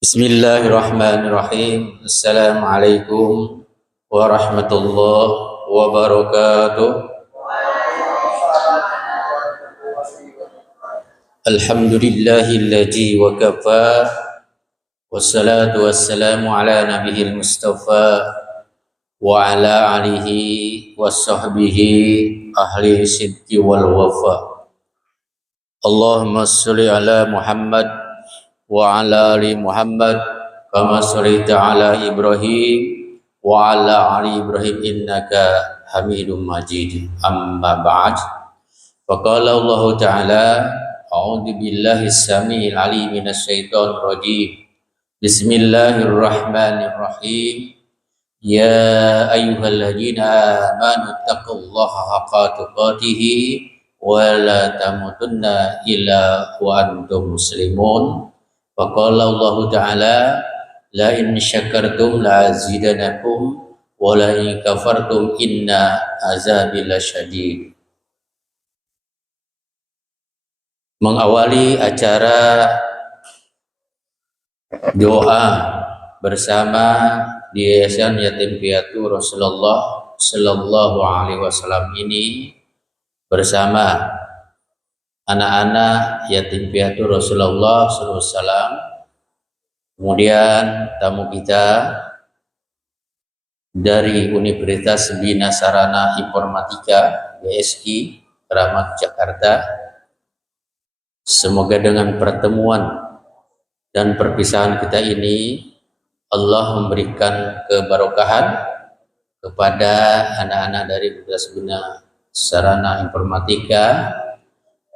Bismillahirrahmanirrahim. Assalamualaikum warahmatullahi wabarakatuh. Alhamdulillahilladzi wa kafa. Wassalatu wassalamu ala nabiyil mustafa wa ala alihi wa sahbihi ahli sidqi wal wafa. Allahumma sholli ala Muhammad wa ala ali Muhammad kama shallaita ala Ibrahim wa ala ali Ibrahim innaka Hamidum Majid. Amma ba'd. Faqala Allah Ta'ala a'udzu billahi as-sami'il 'alim minasyaitonir rajim. Bismillahirrahmanirrahim. Ya ayyuhalladzina amanu taqullaha haqqa tuqatih wa la tamutunna illa wa antum muslimun. Faqala Allah Ta'ala la in syakartum la azidanakum wa la in kafartum inna azabi lasyadid. Mengawali acara doa bersama di Yayasan Yatim Piatu Rasulullah Sallallahu Alaihi Wasallam ini bersama anak-anak yatim piatu Rasulullah SAW, kemudian tamu kita dari Universitas Bina Sarana Informatika BSI Keramat Jakarta. Semoga dengan pertemuan dan perpisahan kita ini Allah memberikan keberkahan kepada anak-anak dari Universitas Bina Sarana Informatika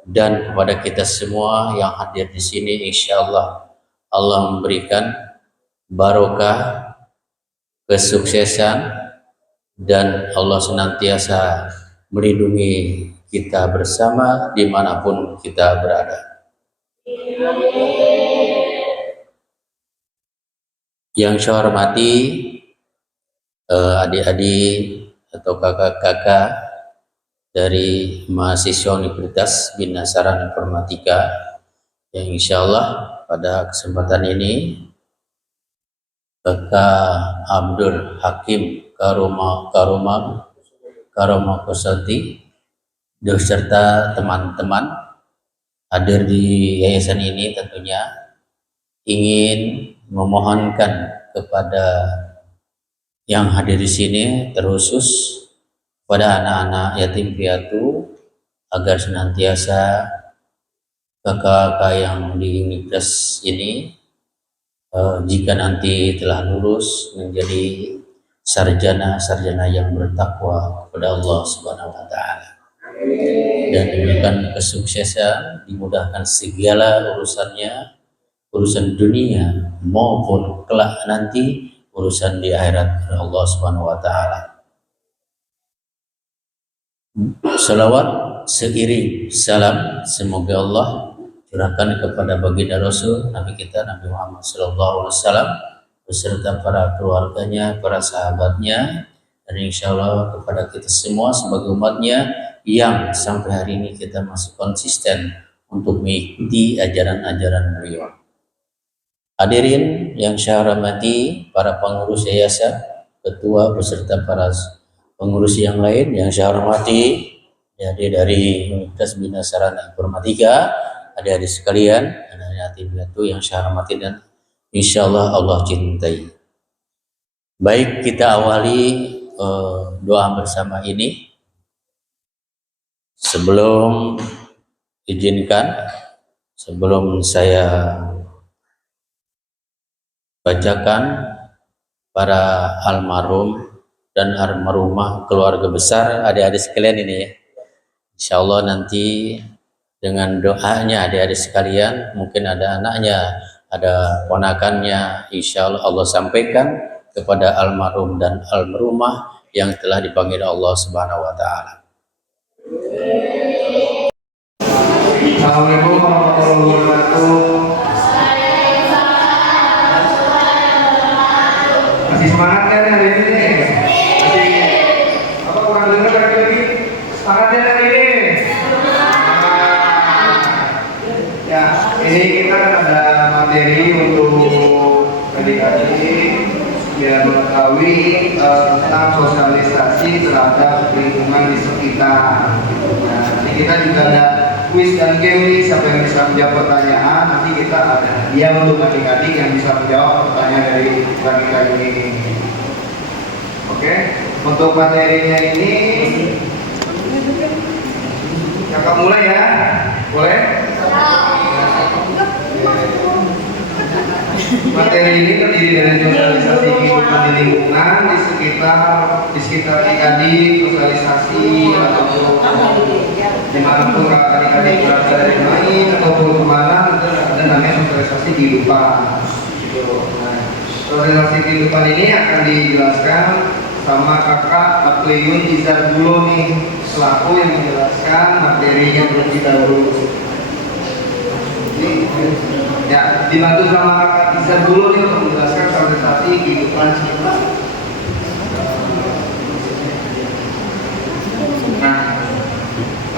dan kepada kita semua yang hadir di sini. Insyaallah Allah memberikan barokah, kesuksesan, dan Allah senantiasa melindungi kita bersama dimanapun kita berada. Yang saya hormati adik-adik atau kakak-kakak dari mahasiswa Universitas Bina Sarana Informatika yang insya Allah pada kesempatan ini Kakak Abdul Hakim Karoma Kosanti beserta teman-teman hadir di yayasan ini tentunya ingin memohonkan kepada yang hadir di sini terkhusus pada anak-anak yatim piatu agar senantiasa kakak-kakak yang di universitas ini jika nanti telah lulus menjadi sarjana yang bertakwa kepada Allah Subhanahu wa taala dan diberikan kesuksesan, dimudahkan segala urusannya, urusan dunia maupun kelak nanti urusan di akhirat Allah Subhanahu wa taala. Salawat seiring salam semoga Allah curahkan kepada baginda Rasul Nabi kita Nabi Muhammad SAW beserta para keluarganya, para sahabatnya, dan insya Allah kepada kita semua sebagai umatnya yang sampai hari ini kita masih konsisten untuk mengikuti ajaran-ajaran beliau. Hadirin yang saya hormati, para pengurus yayasan, ketua beserta para pengurus yang lain yang saya hormati, jadi dari Universitas Bina Sarana Informatika, adik-adik sekalian, anak-anak yatim piatu yang saya hormati dan insya Allah Allah cintai. Baik, kita awali doa bersama ini. Sebelum saya bacakan para almarhum dan almarhumah keluarga besar adik-adik sekalian ini ya. Insya Allah nanti dengan doanya adik-adik sekalian, mungkin ada anaknya, ada ponakannya, insya Allah Allah sampaikan kepada almarhum dan almarhumah yang telah dipanggil Allah Subhanahu wa taala. Assalamualaikum warahmatullahi wabarakatuh. Masih semangat kan hari ini? Apa kurang dengar lagi? Semangatnya hari ini? Ya, ini kita ada materi untuk terhadap lingkungan di sekitar. Nah, nanti kita juga ada kuis dan game nih, siapa yang bisa menjawab pertanyaan, nanti kita ada hadiah untuk adik-adik yang bisa menjawab pertanyaan dari kita ini. Oke, untuk materinya ini kakak mulai ya, boleh? Materi ini terdiri dari sosialisasi kehidupan di lingkungan di sekitar adik-adik, sosialisasi ataupun dimanapun adik-adik berada dari main ataupun kemana ada namanya sosialisasi kehidupan. Nah, sosialisasi kehidupan ini akan dijelaskan sama kakak Akleyun Izarbulo nih, selaku yang menjelaskan materinya terlebih dahulu. Ya, dibantu sama kakak Izarbulo nih untuk menjelaskan sosialisasi kehidupan kita. Nah,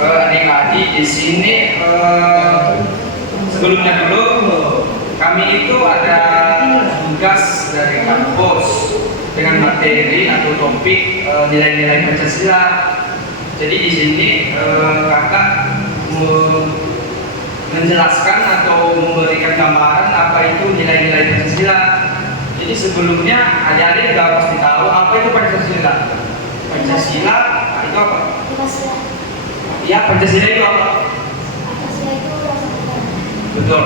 adik-adik di sini sebelumnya dulu kami itu ada tugas dari kampus dengan materi atau topik nilai-nilai Pancasila. Jadi di sini kakak menjelaskan atau memberikan gambaran apa itu nilai-nilai Pancasila. Jadi sebelumnya adik-adik sudah pasti tahu apa itu Pancasila. Pancasila itu apa? Ya, Pancasila itu apa? Betul.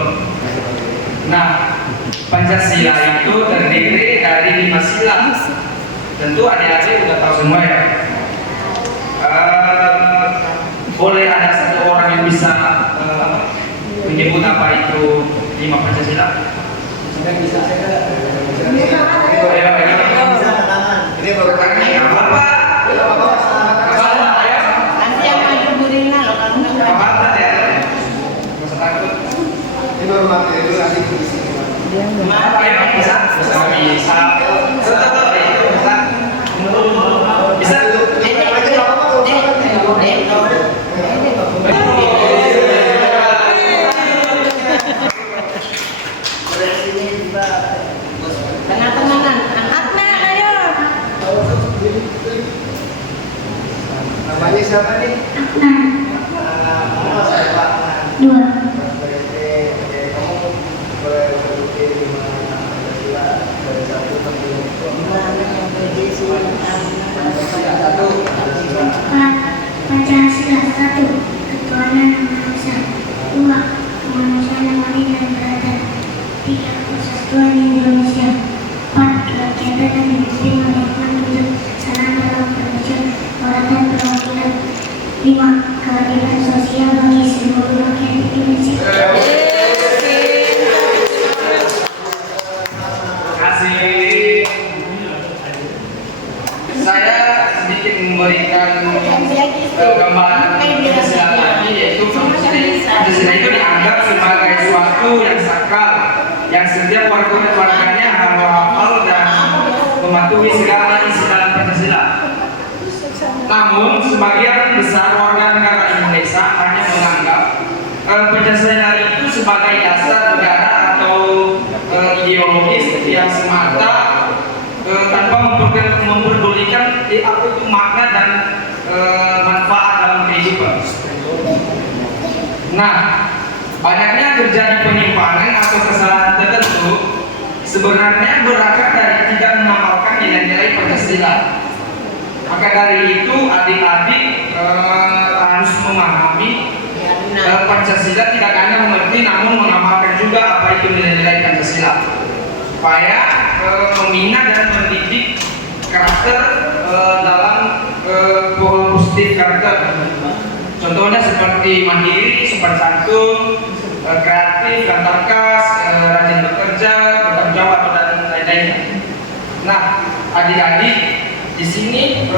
Nah, Pancasila itu terdiri dari 5 sila. Tentu adik-adik sudah tahu semua ya. Boleh ada satu orang yang bisa menyebut apa itu 5 Pancasila? Ini baru tanya apa? Nanti yang maju burina loh kalau nggak Apa ya? Masa takut. Ini baru materi dulu nanti isi. Apa ya? Bisa? Bisa. Bisa. Tengah-tengahan, angkatnya ayo. Namanya siapa nih? Dua. Pancasila 1. Ketuhanan yang Maha Esa. 2. Kemanusiaan yang adil dan beradab. 3. Persatuan Indonesia. 4. Kerakyatan dan disiplin lingkungan. 7. Sarana dalam perwujudan perwakilan perwakilan. 5. Keadilan sosial bagi seluruh rakyat Indonesia. Kasih. Saya sedikit memberikan gambaran Pancasila tadi, yaitu Pancasila itu dianggap sebagai suatu yang sakral, yang setiap warganya harus hafal dan mematuhi segala isi dalam Pancasila. Namun sebagian besar warga negara Indonesia hanya menganggap Pancasila itu sebagai dasar negara atau ideologis yang semata tanpa memperdulikan apa itu makna dan manfaat dalam kehidupan. Nah, banyaknya terjadi penyimpangan atau kesalahan tertentu sebenarnya berakar dari tidak mengamalkan nilai-nilai Pancasila. Maka dari itu adik-adik harus memahami Pancasila tidak hanya mengerti namun mengamalkan juga apa itu nilai-nilai Pancasila, supaya membina dan mendidik karakter dalam pola positif karakter. Contohnya seperti mandiri, sopan santun, kreatif, tantarkas, rajin bekerja, bertanggung jawab dan lain-lainnya. Nah, adik-adik di sini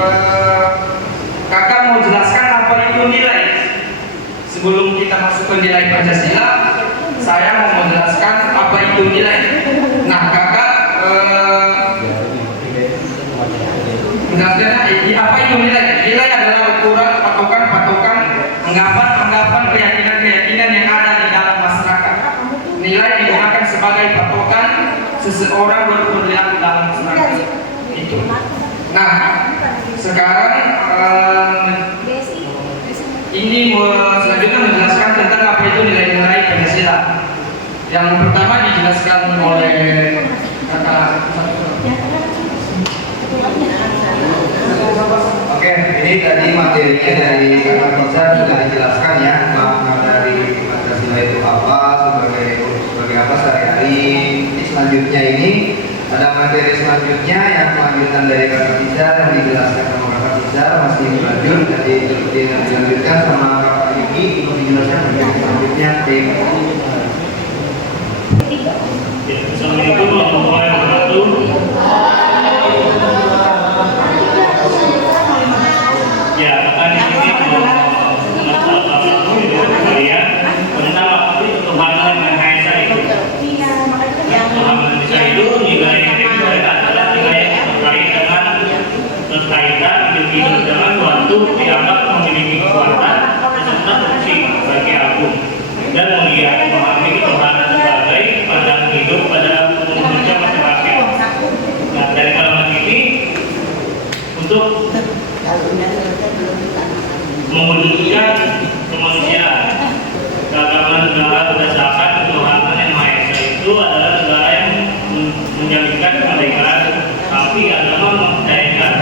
kakak mau jelaskan apa itu nilai. Sebelum kita masuk ke nilai Pancasila, saya mau menjelaskan apa itu nilai. Nah, kakak menjelaskan apa itu nilai. Nilai adalah ukuran, patokan, anggapan, keyakinan yang ada di dalam masyarakat. Nilai digunakan sebagai patokan seseorang berperilaku dalam masyarakat. Itu. Nah, sekarang ini selanjutnya menjelaskan tentang apa itu nilai-nilai Pancasila. Yang pertama dijelaskan oleh kakak. Oke, ini tadi materinya dari kakak Tizar sudah dijelaskan ya, makna dari Pancasila itu apa, sebagai apa sehari-hari. Ini selanjutnya ini ada materi selanjutnya yang kelanjutan dari kakak Tizar yang dijelaskan sama kakak Tizar masih lanjut, jadi dilanjutkan sama kakak Yuki untuk dijelaskan materi selanjutnya. Assalamualaikum warahmatullahi wabarakatuh. Ya, akan ini kalian tentang apa itu Tuhan yang Maha Esa itu. Tuhan Maha Esa itu nilai yang adalah nilai yang terkait dengan kekaitan individu dengan suatu dianggap memiliki kekuatan serta fungsi bagi agung dan mulia memahami ketuhanan sebagai pandangan hidup pada manusia masing-masing. Nah, dari kalimat ini untuk mewujudkan kemanusiaan, keagamaan negara berdasarkan ketuhanan yang Maha Esa itu adalah negara yang menjalinkan kemerdekaan, tapi agama mempercayakan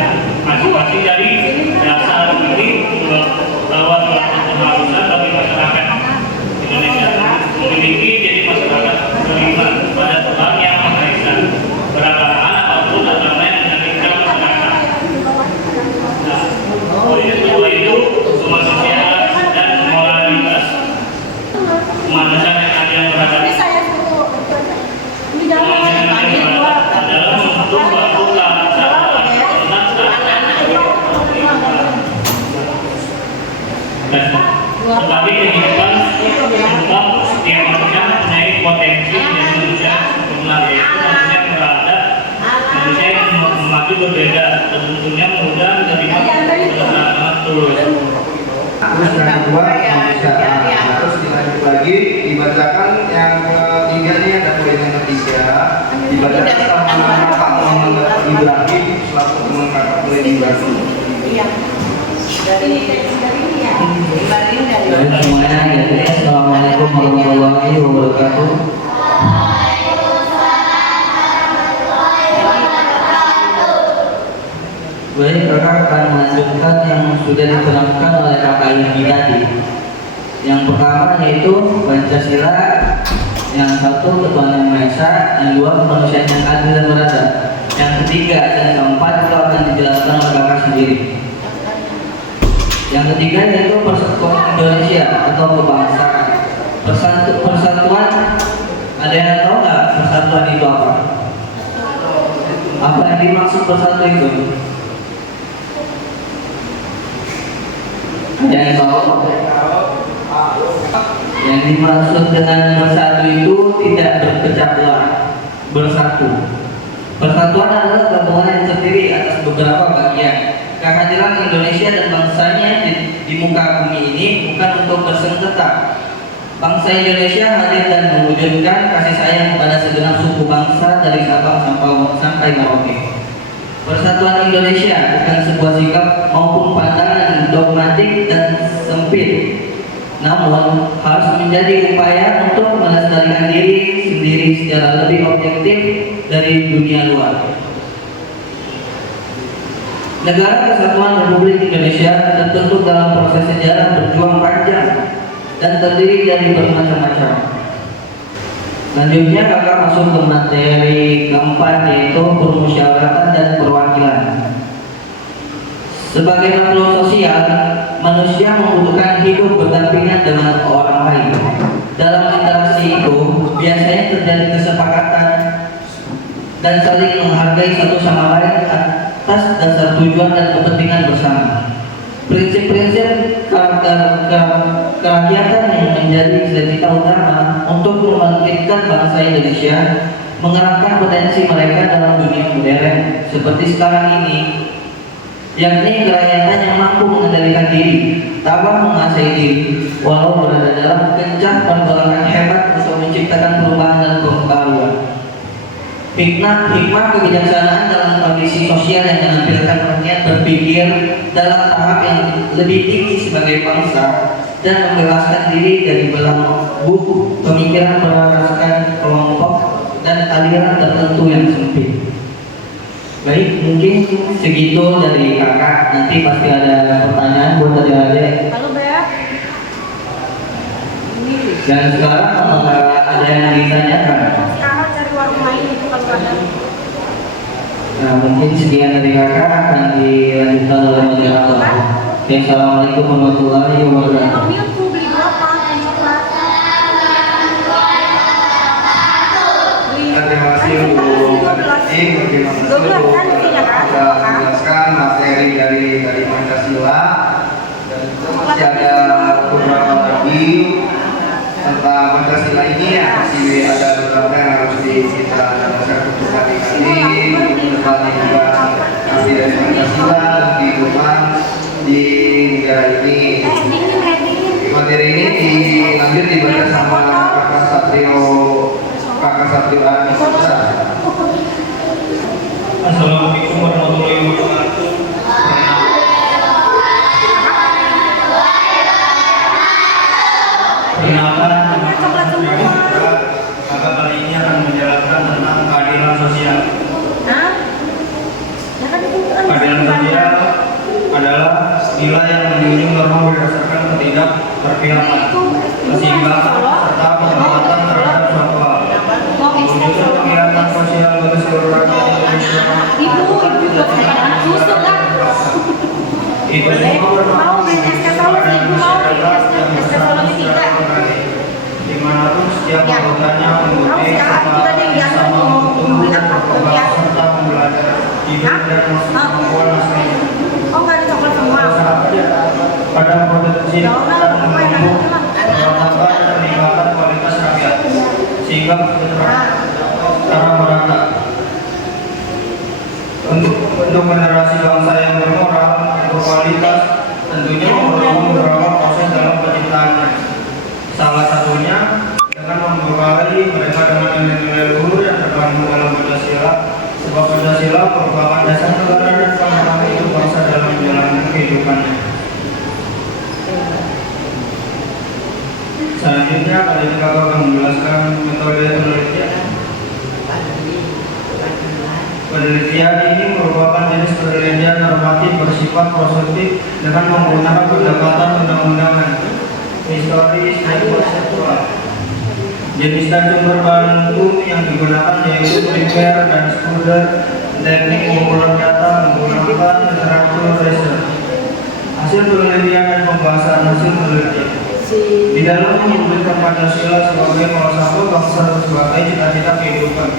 masing-masing dari dasar ini bahwa suatu keharusan bagi masyarakat Indonesia memiliki jadi masyarakat beriman pada Tuhan yang Maha Esa, beragamaan apapun agama yang menjalinkan masyarakat. Nah, poin kedua itu kemanusiaan dan moralitas. Kemanusiaan yang ada yang beragam. Adalah membentuk suatu kesatuan sebagai kehidupan sebab setiap manusia mempunyai potensi menjadi manusia sempurna, yaitu manusia yang beradab, manusia yang maju berbeda, tentunya mudah menerima kebenaran tulus. Terus yang kedua kemanusiaan. Terus dilanjut lagi dibacakan yang ketiga ini ada poin yang ketiga dibacakan sama nama Pak Muhammad Ibrahim selaku teman kakak boleh Ibrahim. Iya. Dari semuanya, jadi assalamualaikum warahmatullahi wabarakatuh. Baik, kakak akan melanjutkan yang sudah diterangkan oleh kakak Yuki tadi. Yang pertama yaitu Pancasila, yang satu ketuhanan yang Maha Esa, yang dua kemanusiaan yang adil dan beradab, yang ketiga dan keempat itu akan dijelaskan oleh kakak sendiri. Yang ketiga yaitu persatuan Indonesia atau kebangsaan. Persatuan, ada yang tahu nggak persatuan itu apa? Apa yang dimaksud persatu itu? Ada yang tahu? Yang dimaksud dengan bersatu itu tidak berpecah belah, bersatu. Persatuan adalah gabungan yang terdiri atas beberapa bagian. Kehadiran Indonesia dan bangsanya di muka bumi ini bukan untuk bersengketa. Bangsa Indonesia hadir dan mewujudkan kasih sayang kepada segenap suku bangsa dari Sabang sampai Merauke. Persatuan Indonesia bukan sebuah sikap maupun pandangan dogmatik dan sempit, namun harus menjadi upaya untuk melestarikan diri sendiri secara lebih objektif dari dunia luar. Negara Kesatuan Republik Indonesia terbentuk dalam proses sejarah berjuang panjang dan terdiri dari bermacam-macam. Selanjutnya kakak masuk ke materi keempat yaitu permusyawaratan dan perwakilan. Sebagai makhluk sosial, manusia membutuhkan hidup berdampingan dengan orang lain. Dalam interaksi itu biasanya terjadi kesepakatan dan saling menghargai satu sama lain atas dasar tujuan dan kepentingan bersama. Prinsip-prinsip kerakyatan yang menjadi cita-cita utama untuk membangkitkan bangsa Indonesia, mengerahkan potensi mereka dalam dunia modern seperti sekarang ini, yakni kerakyatan yang mampu mengendalikan diri, tabah menguasai diri, walau berada dalam kencang pergolakan hebat untuk menciptakan perubahan dan pembaruan. Hikmah kebijaksanaan dalam kondisi sosial yang menampilkan rakyat berpikir dalam tahap yang lebih tinggi sebagai bangsa dan membebaskan diri dari belenggu pemikiran berasaskan kelompok dan aliran tertentu yang sempit. Baik, mungkin segitu dari kakak. Nanti pasti ada pertanyaan buat adik-adik. Halo Beb. Dan sekarang apakah ada yang ditanyakan? Sekarang cari warung lain itu kalau ada. Nah, mungkin sekian dari kakak, akan dilanjutkan oleh moderator. Oke, assalamualaikum warahmatullahi wabarakatuh. Milku beli berapa? Coklat. Terima kasih untuk tadi, terima kasih 12 kan isinya kan? sudah menjelaskan materi dari Pancasila, dan masih ada beberapa lagi tentang Pancasila ini ya, masih ada beberapa yang harus kita jelaskan untuk adik-adik, tentang juga arti dari Pancasila dan kehidupan di negara ini. Materi ini dilanjut dibaca sama kakak Satrio Adi. Assalamualaikum warahmatullahi wabarakatuh. Perkenalkan, kakak kali ini akan menjelaskan tentang keadilan sosial. Hah? Ya kan itu kan Keadilan sosial adalah nilai yang menjunjung norma berdasarkan ketidakberpihakan, keseimbangan, serta penghormatan terhadap satwa. Mewujudkan kegiatan sosial bagi seluruh rakyat Indonesia. susu kan? Itu semua Mau beli es kek solo sih, ibu mau beli es kek solo ini 3. dimanapun setiap Ya. anggotanya Tahu mengikuti sih, serta kita ada yang biasa sama mau tumbuh beli dan apa? berkembang Ya. serta belajar hidup dan kemampuan aslinya. Oh nggak ada coklat semua. Pada produksi Ya dan udah, apa yang ada menumbuh cuma? perkembangan dan meningkatkan kualitas rakyat sehingga kesejahteraan secara merata. Untuk generasi bangsa yang bermoral, berkualitas, tentunya memerlukan beberapa proses dalam penciptaannya. Salah satunya dengan membekali mereka dengan nilai-nilai luhur yang terkandung dalam Pancasila, sebab Pancasila merupakan dasar negara dan pandangan hidup bangsa dalam menjalankan kehidupannya. Selanjutnya, kali ini kakak akan menjelaskan metode penelitian. Penelitian ini merupakan jenis penelitian normatif bersifat positif dengan menggunakan pendekatan undang-undangan, historis, dan konseptual. Jenis dan sumber bahan hukum yang digunakan yaitu primer dan sekunder, teknik pengumpulan data menggunakan literatur research. Hasil penelitian dan pembahasan hasil penelitian. Di dalam mewujudkan Pancasila sebagai falsafah bangsa dan sebagai cita-cita kehidupan,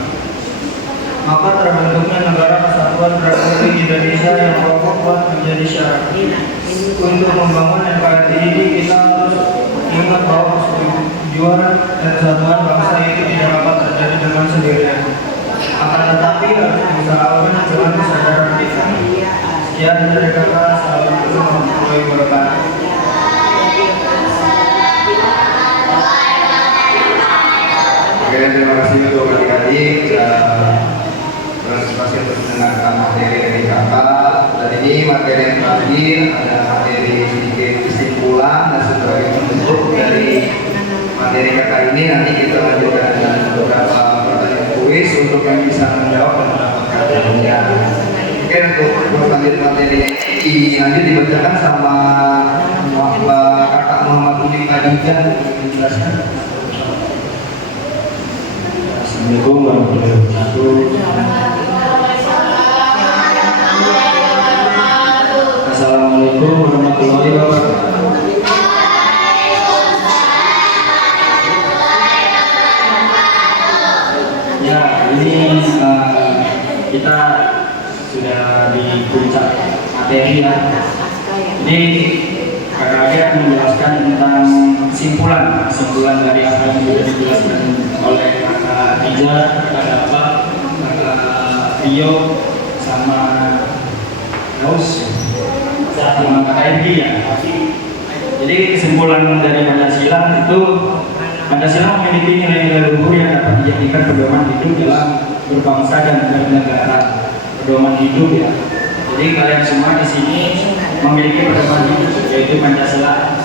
maka terbentuknya negara kesatuan Republik Indonesia yang pokok buat menjadi syarat. Untuk membangun NKRI ini kita harus ingat bahwa persetujuan dan kesatuan bangsa itu tidak dapat terjadi dengan sendirian. Akan tetapi harus diusahakan dengan kesadaran kita. Sekian dari kakak, assalamualaikum warahmatullahi wabarakatuh. Oke, terima kasih untuk adik-adik partisipasi untuk mendengarkan materi dari kakak. Dan ini materi yang terakhir, ada materi sedikit kesimpulan dan sebagai penutup dari materi kakak ini. Nanti kita lanjutkan dengan beberapa pertanyaan kuis untuk yang bisa menjawab dan mendapatkan hadiah. Oke, untuk pertanyaan materi ini lanjut dibacakan sama kakak Muhammad Uli Khadijah untuk menjelaskan. Assalamualaikum warahmatullahi wabarakatuh. Assalamualaikum warahmatullahi wabarakatuh. Ya, ini kita sudah di puncak materi ya. Jadi kakak akan menjelaskan tentang kesimpulan dari apa yang sudah dijelaskan oleh kakak Ija, kakak Dapa, kakak Rio, sama Daus, sama kakak Edi ya. Jadi kesimpulan dari Pancasila itu, Pancasila memiliki nilai-nilai luhur yang dapat dijadikan pedoman hidup dalam berbangsa dan bernegara, pedoman hidup ya. Jadi kalian semua di sini memiliki pedoman hidup, yaitu Pancasila.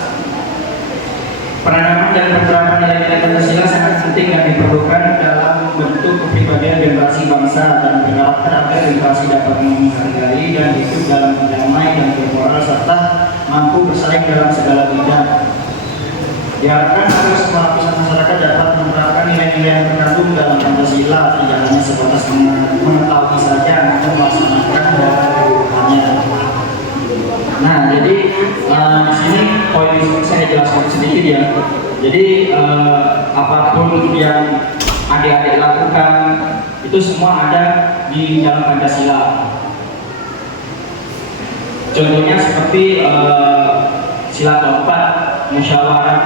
Penanaman dan penerapan nilai-nilai Pancasila sangat penting dan diperlukan dalam membentuk kepribadian generasi bangsa dan berkarakter agar generasi dapat menghargai dan hidup dalam damai dan bermoral serta mampu bersaing dalam segala bidang. Diharapkan agar semua lapisan masyarakat dapat menerapkan nilai-nilai yang terkandung dalam Pancasila, tidak hanya sebatas mengetahui saja, namun melaksanakan dan melakukannya. Nah, jadi di sini poin ini saya jelaskan sedikit ya. Jadi apapun yang adik-adik lakukan itu semua ada di dalam Pancasila. Contohnya seperti sila keempat, musyawarah.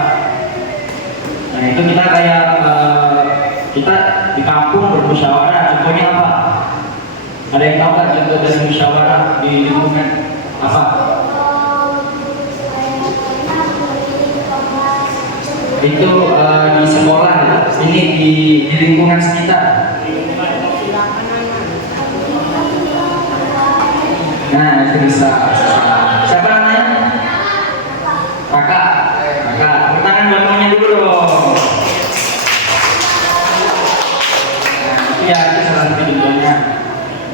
Nah itu kita kayak kita di kampung bermusyawarah. Contohnya apa? Ada yang tahu nggak contoh dari musyawarah di lingkungan apa? Itu di sekolah, ini di lingkungan sekitar. Nah itu bisa. Siapa namanya? Kakak. Tepuk tangan buat temannya dulu dong. Nah itu ya, itu salah satu tujuannya.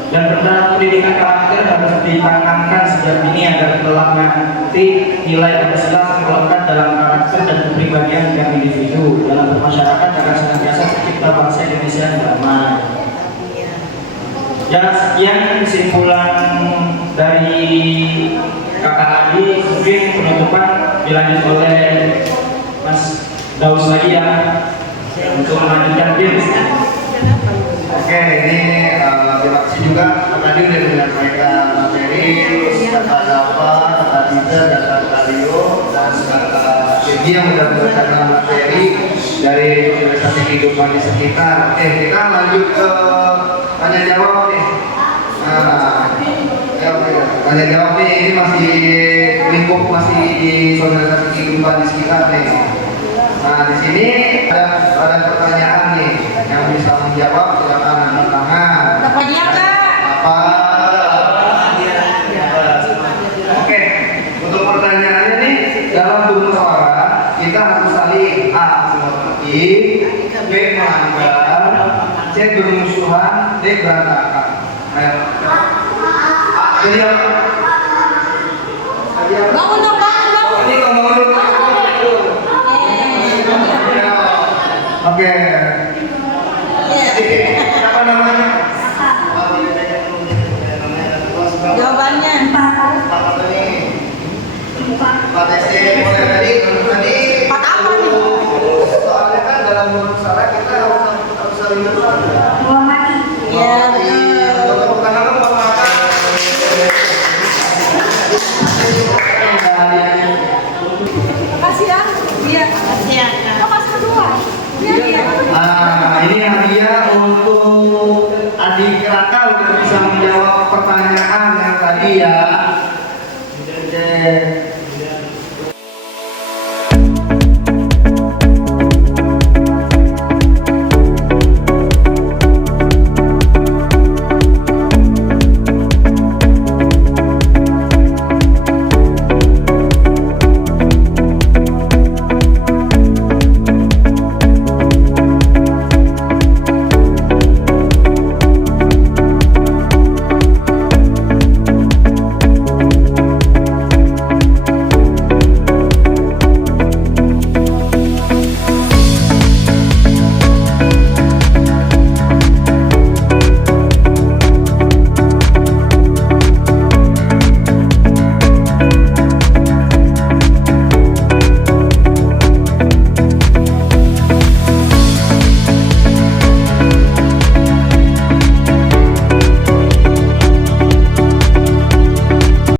Dan program pendidikan karakter harus ditanamkan sejak dini agar kelak nanti nilai Pancasila melekat dalam karakter dan kepribadian tiap individu dalam bermasyarakat agar senantiasa tercipta bangsa Indonesia yang damai. Ya, sekian kesimpulan dari Kakak Adi. Mungkin penutupan dilanjut oleh Mas Daus lagi ya untuk melanjutkan game. Oke, ini terima kasih juga tadi udah menyampaikan materi, terus kata Dava, kata Dita, kata Kalio, dan kata Peggy yang sudah membacakan materi dari sosialisasi kehidupan di sekitar. Oke, kita lanjut ke tanya jawab nih. Nah, tanya jawab nih, ini masih lingkup masih di sosialisasi kehidupan di sekitar nih. Nah, di sini ada pertanyaan nih yang bisa menjawab, silakan angkat tangan. Apa dia Kak? Apa? Oke, untuk pertanyaannya nih, dalam bermusyawarah kita harus saling A. Menghormati, B. Melanggar, C. Bermusuhan, D. Berantakan. Ayo. Jadi apa? Bangun dong, bangun. Ini ngomong dulu. Oke. Apa namanya? Jawabannya Apa nih? Pak SD mulai tadi. Pak apa nih? Soalnya kan dalam bermusyawarah kita harus saling bersabar. Menghormati. Ya,